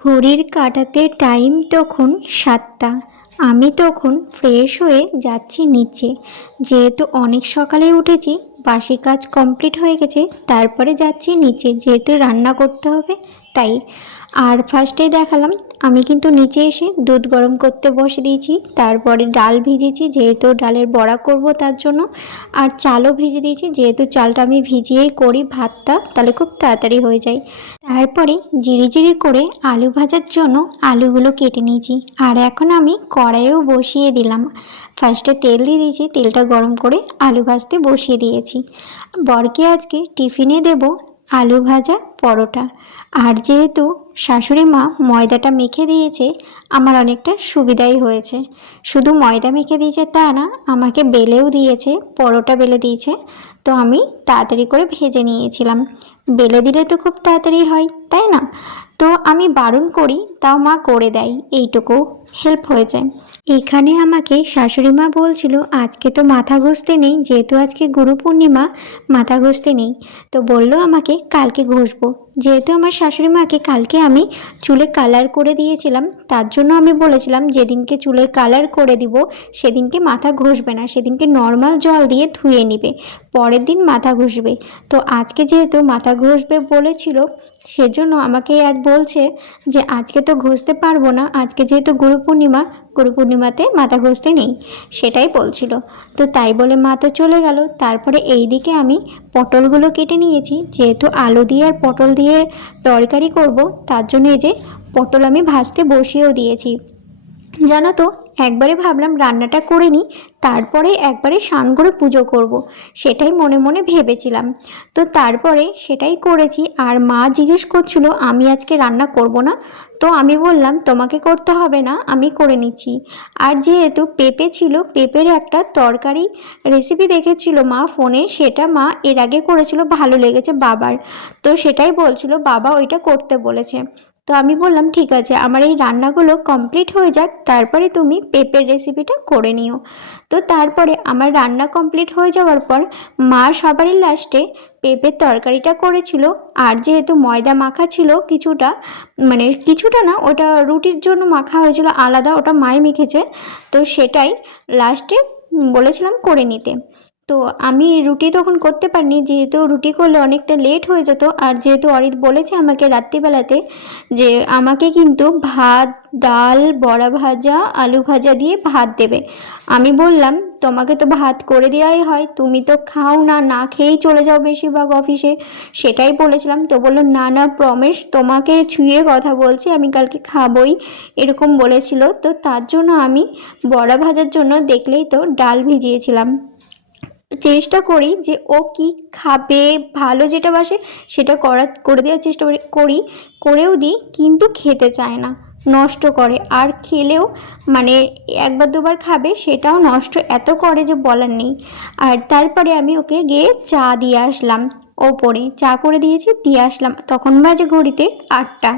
ঘড়ির কাঁটাতে টাইম তখন 7টা। আমি তখন ফ্রেশ হয়ে যাচ্ছি নিচে, যেহেতু অনেক সকালে উঠেছি, বাসি কাজ কমপ্লিট হয়ে গেছে। তারপরে যাচ্ছি নিচে, যেহেতু রান্না করতে হবে তাই। আর ফার্স্টেই দেখালাম, আমি কিন্তু নিচে এসে দুধ গরম করতে বসে দিয়েছি। তারপরে ডাল ভিজিয়েছি, যেহেতু ডালের বড়া করব তার জন্য। আর চালও ভিজিয়ে দিয়েছি, যেহেতু চালটা আমি ভিজিয়েই করি ভাতটা, তাহলে খুব তাড়াতাড়ি হয়ে যায়। তারপরে জিরি করে আলু ভাজার জন্য আলুগুলো কেটে নিয়েছি। আর এখন আমি কড়াইও বসিয়ে দিলাম। ফার্স্টে তেল দিয়ে দিয়েছি, তেলটা গরম করে আলু ভাজতে বসিয়ে দিয়েছি। বরকে আজকে টিফিনে দেব আলু ভাজা পরোটা। আর যেহেতু শাশুড়ি মা ময়দাটা মেখে দিয়েছে, আমার অনেকটা সুবিধাই হয়েছে। শুধু ময়দা মেখে দিয়েছে তা না, আমাকে বেলেও দিয়েছে, পরোটা বেলে দিয়েছে। তো আমি তাড়াতাড়ি করে ভেজে নিয়েছিলাম। বেলে দিলে তো খুব তাড়াতাড়ি হয়, তাই না? তো আমি বারণ করি, তাও মা করে দেয়, এইটুকু হেল্প হয়ে যায়। এখানে আমাকে শাশুড়ি মা বলছিল আজকে তো মাথা ঘষতে নেই, যেহেতু আজকে গুরু পূর্ণিমা, মাথা ঘষতে নেই। তো বলল আমাকে কালকে ঘষবো। যেহেতু আমার শাশুড়ি মাকে কালকে আমি চুলে কালার করে দিয়েছিলাম, তার জন্য আমি বলেছিলাম যেদিনকে চুলে কালার করে দিব সেদিনকে মাথা ঘষবে না, সেদিনকে নর্মাল জল দিয়ে ধুয়ে নিবে, পরের দিন মাথা ঘষবে। তো আজকে যেহেতু মাথা ঘষবে বলেছিল, সেজন্য আমাকে আজ বলছে যে আজকে তো ঘষতে পারবো না, আজকে যেহেতু গুরু পূর্ণিমাতে মাথা ঘষতে নেই, সেটাই বলছিল। তো তাই বলে মা তো চলে গেল। তারপরে এই দিকে আমি পটলগুলো কেটে নিয়েছি, যেহেতু আলু দিয়ে আর পটল দিয়ে তরকারি করব, তার জন্য এই যে পটল আমি ভাজতে বসিয়েও দিয়েছি। জানো তো, একবারে ভাবলাম রান্নাটা করে নিই, তারপরে একবারে স্নান করে পুজো করব, সেটাই মনে মনে ভেবেছিলাম। তো তারপরে সেটাই করেছি। আর মা জিজ্ঞেস করছিল আমি আজকে রান্না করব না, তো আমি বললাম তোমাকে করতে হবে না, আমি করে নিচ্ছি। আর যেহেতু পেঁপে ছিল, পেঁপের একটা তরকারি রেসিপি দেখেছিল মা ফোনে, সেটা মা এর আগে করেছিল, ভালো লেগেছে বাবার। তো সেটাই বলছিল বাবা ওইটা করতে বলেছে। তো আমি বললাম ঠিক আছে, আমার এই রান্নাগুলো কমপ্লিট হয়ে যাক, তারপরে তুমি পেঁপের রেসিপিটা করে নিও। তো তারপরে আমার রান্না কমপ্লিট হয়ে যাওয়ার পর মা সবারই লাস্টে পেঁপের তরকারিটা করেছিল। আর যেহেতু ময়দা মাখা ছিল কিছুটা, মানে কিছুটা না, ওটা রুটির জন্য মাখা হয়েছিল আলাদা, ওটা মাই মেখেছে। তো সেটাই লাস্টে বলেছিলাম করে নিতে। তো আমি রুটি তখন করতে পারিনি, যেহেতু রুটি করলে অনেকটা লেট হয়ে যেত। আর যেহেতু অরিত বলেছে আমাকে রাত্রিবেলাতে যে আমাকে কিন্তু ভাত, ডাল, বড়া ভাজা, আলু ভাজা দিয়ে ভাত দেবে। আমি বললাম তোমাকে তো ভাত করে দেওয়াই হয়, তুমি তো খাও না, না খেয়েই চলে যাও বেশিরভাগ অফিসে, সেটাই বলেছিলাম। তো বললো না না, প্রমিস, তোমাকে ছুঁয়ে কথা বলছি, আমি কালকে খাবই, এরকম বলেছিল। তো তার জন্য আমি বড়া ভাজার জন্য দেখলেই তো ডাল ভিজিয়েছিলাম। চেষ্টা করি যে ও কি খাবে, ভালো যেটা বাসে সেটা করে দেওয়ার চেষ্টা করি, করেও দিই, কিন্তু খেতে চায় না, নষ্ট করে। আর খেলেও মানে একবার দুবার খাবে, সেটাও নষ্ট এত করে যে বলার নেই। আর তারপরে আমি ওকে গিয়ে চা দিয়ে আসলাম, ওপরে চা করে দিয়েছি, দিয়ে আসলাম, তখন বাজে ঘড়িতে 8টা।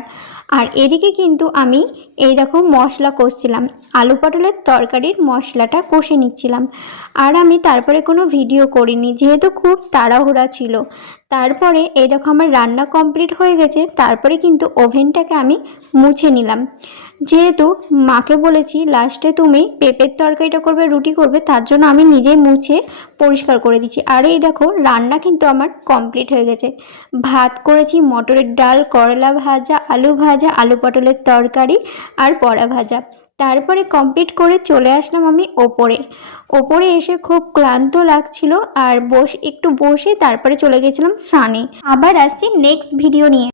আর এদিকে কিন্তু আমি এই দেখো মশলা কষছিলাম, আলু পটলের তরকারির মশলাটা কষে নিচ্ছিলাম। আর আমি তারপরে কোনো ভিডিও করিনি, যেহেতু খুব তাড়াহুড়া ছিল। তারপরে এই দেখো আমার রান্না কমপ্লিট হয়ে গেছে। তারপরে কিন্তু ওভেনটাকে আমি মুছে নিলাম, যেহেতু মাকে বলেছি লাস্টে তুমি পেঁপের তরকারিটা করবে, রুটি করবে, তার জন্য আমি নিজেই মুছে পরিষ্কার করে দিচ্ছি। আর এই দেখো রান্না কিন্তু আমার কমপ্লিট হয়ে গেছে। ভাত করেছি, মটরের ডাল, করলা ভাজা, আলু ভাজা, আলু পটলের তরকারি আর বড়া ভাজা। তারপরে কমপ্লিট করে চলে আসলাম আমি ওপরে এসে খুব ক্লান্ত লাগছিল। আর একটু বসে তারপরে চলে গেছিলাম স্নানে। আবার আসছি নেক্সট ভিডিও নিয়ে।